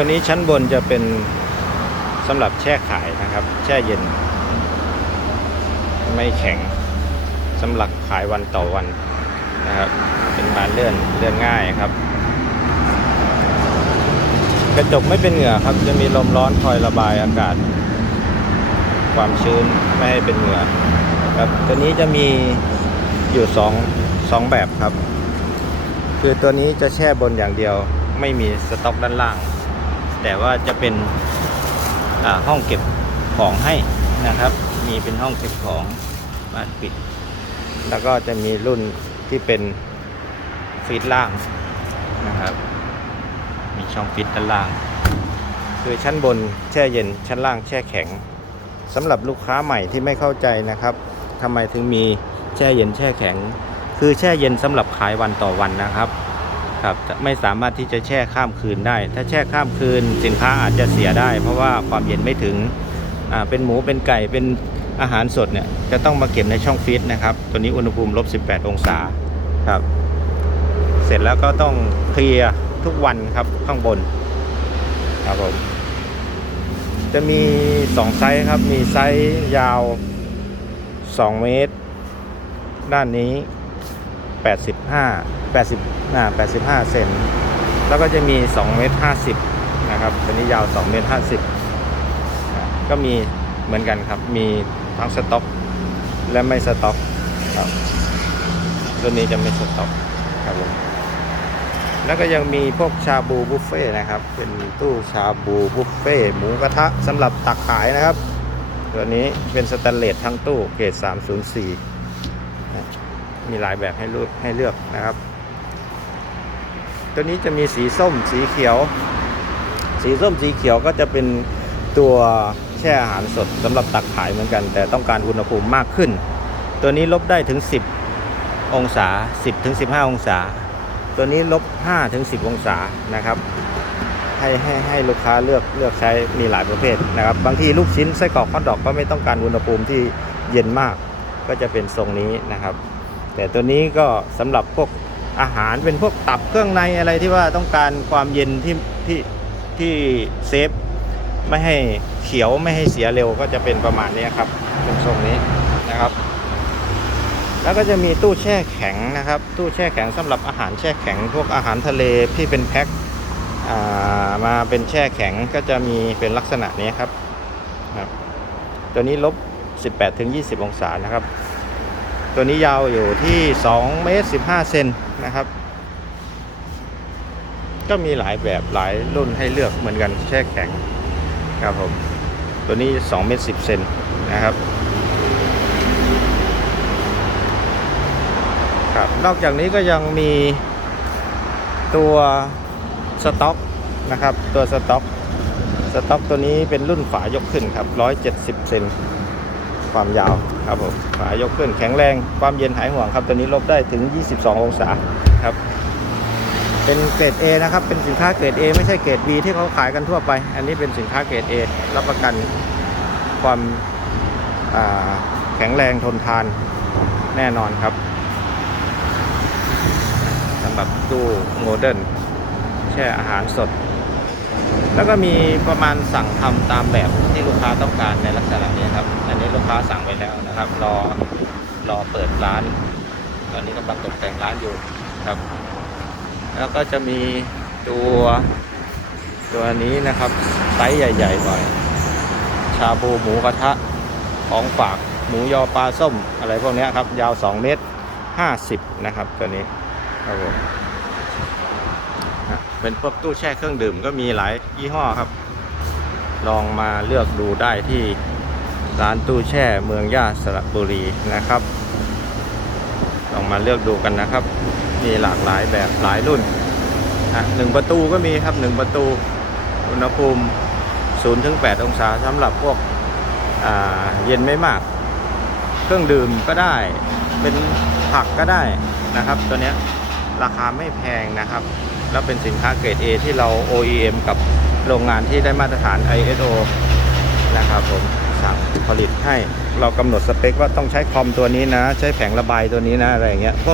ตัวนี้ชั้นบนจะเป็นสำหรับแช่ขายนะครับ แช่เย็น ไม่แข็งสำหรับขายวันต่อวันนะครับเป็นบานเลื่อนเลื่อนง่ายครับ กระจกไม่เป็นเหงื่อครับ จะมีลมร้อนคอยระบายอากาศ ความชื้นไม่ให้เป็นเหงื่อครับตัวนี้จะมีอยู่สองสองแบบครับ คือตัวนี้จะแช่บนอย่างเดียวไม่มีสต็อกด้านล่าง แต่ว่าจะเป็นห้องเก็บของให้นะครับ มีเป็นห้องเก็บของบ้านปิด แล้วก็จะมีรุ่นที่เป็นฟีดล่างนะครับ มีช่องฟิตด้านล่าง คือชั้นบนแช่เย็นชั้นล่างแช่แข็งสำหรับลูกค้าใหม่ที่ไม่เข้าใจนะครับทำไมถึงมีแช่เย็นแช่แข็ง คือแช่เย็นสำหรับขายวันต่อวันนะครับ ครับไม่สามารถที่จะแช่ข้ามคืนได้ ถ้าแช่ข้ามคืนสินค้าอาจจะเสียได้ เพราะว่าความเย็นไม่ถึงอ่าเป็นหมูเป็นไก่เป็นอาหารสดเนี่ยจะต้องมาเก็บในช่องฟรีซนะครับ ตัวนี้อุณหภูมิลบ 18 องศาครับ เสร็จแล้วก็ต้องเคลียร์ทุกวันครับข้างบนครับผมจะมี 2 ไซส์ครับ มีไซส์ยาว 2 เมตร ด้านนี้ 85 80อ่า85 เซน แล้วก็จะมี2เมตร50 นะครับ ตัวนี้ยาว2เมตร50 ก็มีเหมือนกันครับ มีทั้งสต็อก และไม่สต็อกครับ ตัวนี้จะไม่สต็อกครับผมแล้วก็ยังมีพวกชาบูบุฟเฟ่นะครับ เป็นตู้ชาบูบุฟเฟ่หมูกระทะสำหรับตักขายนะครับ ตัวนี้เป็นสแตนเลสทั้งตู้เกรด304มีหลายแบบให้เลือกให้เลือกนะครับ ตัวนี้จะมีสีส้มสีเขียว สีส้มสีเขียวก็จะเป็นตัวแช่อาหารสดสำหรับตักขายเหมือนกัน แต่ต้องการอุณหภูมิมากขึ้น ตัวนี้ลบได้ถึง 10 องศา 10ถึง15 องศา ตัวนี้ลบ5ถึง10 องศานะครับ ให้ให้ให้ลูกค้าเลือกเลือกใช้มีหลายประเภทนะครับ บางทีลูกชิ้นไส้กรอกฮอดอกก็ไม่ต้องการอุณหภูมิที่เย็นมาก ก็จะเป็นทรงนี้นะครับ แต่ตัวนี้ก็สำหรับพวก อาหารเป็นพวกตับเครื่องในอะไรที่ว่าต้องการความเย็นที่ที่ที่เซฟไม่ให้เขียวไม่ให้เสียเร็วก็จะเป็นประมาณนี้ครับเป็นทรงนี้นะครับ แล้วก็จะมีตู้แช่แข็งนะครับ ตู้แช่แข็งสำหรับอาหารแช่แข็ง พวกอาหารทะเลที่เป็นแพ็คอ่ามาเป็นแช่แข็งก็จะมีเป็นลักษณะนี้ครับครับ ตัวนี้ลบ 18ถึง20 องศานะครับ ตัวนี้ยาวอยู่ที่2เมตร15เซนนะครับ ก็มีหลายแบบหลายรุ่นให้เลือกเหมือนกันแช่แข็งครับผม ตัวนี้2เมตร10เซนนะครับครับนอกจากนี้ก็ยังมีตัวสต็อกนะครับ ตัวสต็อกสต็อกตัวนี้เป็นรุ่นฝายกขึ้นครับ 170 เซนความยาว ครับผมฝายกขึ้นแข็งแรงความเย็นหายห่วงครับตัวนี้ลบได้ถึง 22 องศาครับเป็นเกรด A นะครับ เป็นสินค้าเกรด A ไม่ใช่เกรด B ที่เขาขายกันทั่วไป อันนี้เป็นสินค้าเกรด A รับประกันความอ่าแข็งแรงทนทานแน่นอนครับสำหรับตู้โมเดิร์นแช่อาหารสด แล้วก็มีประมาณสั่งทำตามแบบที่ลูกค้าต้องการในลักษณะนี้ครับ อันนี้ลูกค้าสั่งไปแล้วนะครับ รอรอเปิดร้าน ตอนนี้กำลังตกแต่งร้านอยู่ครับ แล้วก็จะมีตัวตัวนี้นะครับไซส์ใหญ่ๆหน่อย ชาบูหมูกระทะของฝากหมูยอปลาส้มอะไรพวกนี้ครับ ยาว 2 เมตร 50 นะครับ ตัวนี้ครับผม เป็นพวกตู้แช่เครื่องดื่มก็มีหลายยี่ห้อครับ ลองมาเลือกดูได้ที่ร้านตู้แช่เมืองย่าสระบุรีนะครับ ลองมาเลือกดูกันนะครับ มีหลากหลายแบบหลายรุ่นอะหนึ่งประตูก็มีครับหนึ่งประตู อุณหภูมิ0ถึง8องศาสำหรับพวกเย็นไม่มาก เครื่องดื่มก็ได้ เป็นผักก็ได้นะครับ ตัวนี้ราคาไม่แพงนะครับ แล้วเป็นสินค้าเกรด A ที่เรา OEM กับโรงงานที่ได้มาตรฐาน ISO นะครับผมสั่งผลิตให้เรากำหนดสเปคว่าต้องใช้คอมตัวนี้นะ ใช้แผงระบายตัวนี้นะอะไรอย่างเงี้ยพวก